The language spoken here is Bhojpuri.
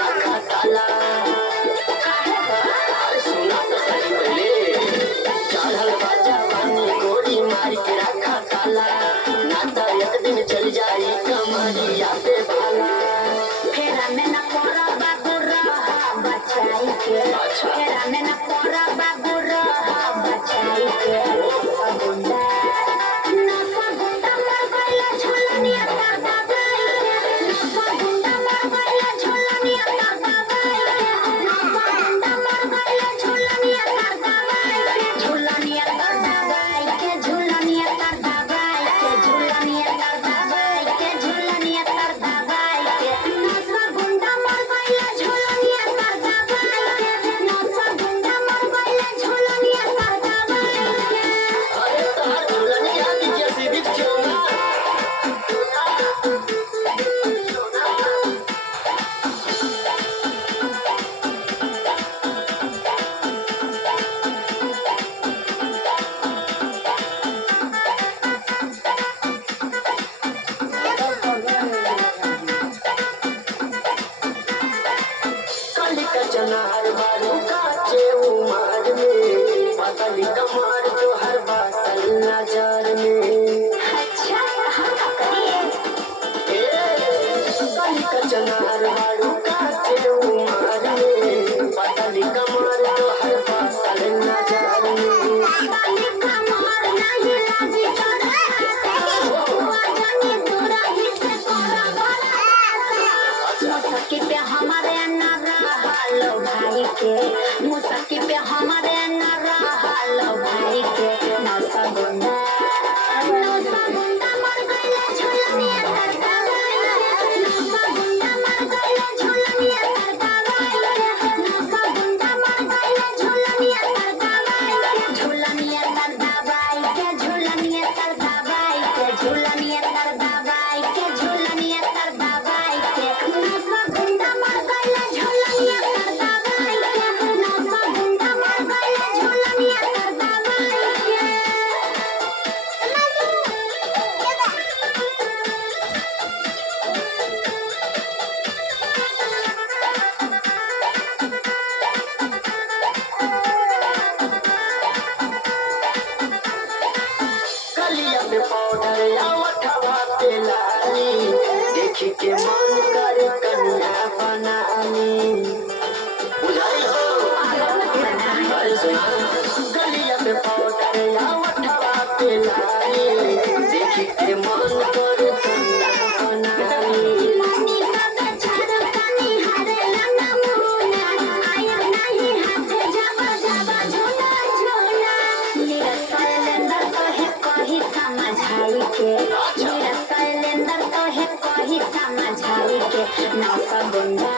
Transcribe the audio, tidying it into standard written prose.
रखा ताला। अरे सुना तो सही पहले, चढ़ल बाजा पानी गोरी मार के रखा ताला, ना तो एक दिन चल जाई कमरिया पे भाला। फेरा में न पड़ा बाबू रहा बचाई के, फेरा में न पड़ा बाबू रहा बचाई के। गुंडा नफा गुंडा मर गइला झोलनिया तर दबाई के, नफा गुंडा मर गइला झोलनिया तर दबाई के, नफा गुंडा मर गइला झोलनिया तर दबाई के, झोलनिया तर दबाई के, झोलनिया तर दबाई के, झोलनिया तर दबाई के, झोलनिया तर दबाई के। नफा गुंडा मर गइला झोलनिया तर दबाई के, नफा गुंडा मर गइला झोलनिया तर दबाई के। अरे तोहर झूलनिया की जैसी भी चोंगा। काली का चनार बारू काचे उमर में, पतली कमर तो हर बासल नजर में। अच्छा हम का करिए काली का चनार बारू काचे उमर में, पतली कमर तो हर बासल नजर में। काली कमर नहीं लागी करे हुआ जानी दूरा ही से कोरा भरा मुसकी पे हमारे न रहा भाई के, मुसकी पे हमारे न रहा भाई के। नौसा गुंडा मर गइला झोलनिया तर दबाई, नौसा गुंडा मर गइला झोलनिया तर दबाई, नौसा गुंडा मर गइला झोलनिया तर दबाई, झोलनिया तर दबाई के, झोलनिया तर दबाई के, झोलनिया तर दबाई के, झोलनिया तर दबाई के। नौसा गुंडा मर गइला झोलनिया तर दबाई के, नौसा गुंडा मर गइला झोलनिया तर दबाई के। कलिया पे पाउडर या वठवा पे लाली, देखी के मन करे कन्या बनानी। बुझाई हो? अरे सुना, कलिया पे पाउडर या वठवा पे लाली, देखी के मन करे कन्या बनानी। पानी का बेचारा पानी हरेला नमूना, आया नहीं हाथे जाबा जाबा झूला झूला। मेरा सिलेंडर तो है कहीं समझाई के, मेरा सिलेंडर तो है कहीं समझाई के। नौसा गुंडा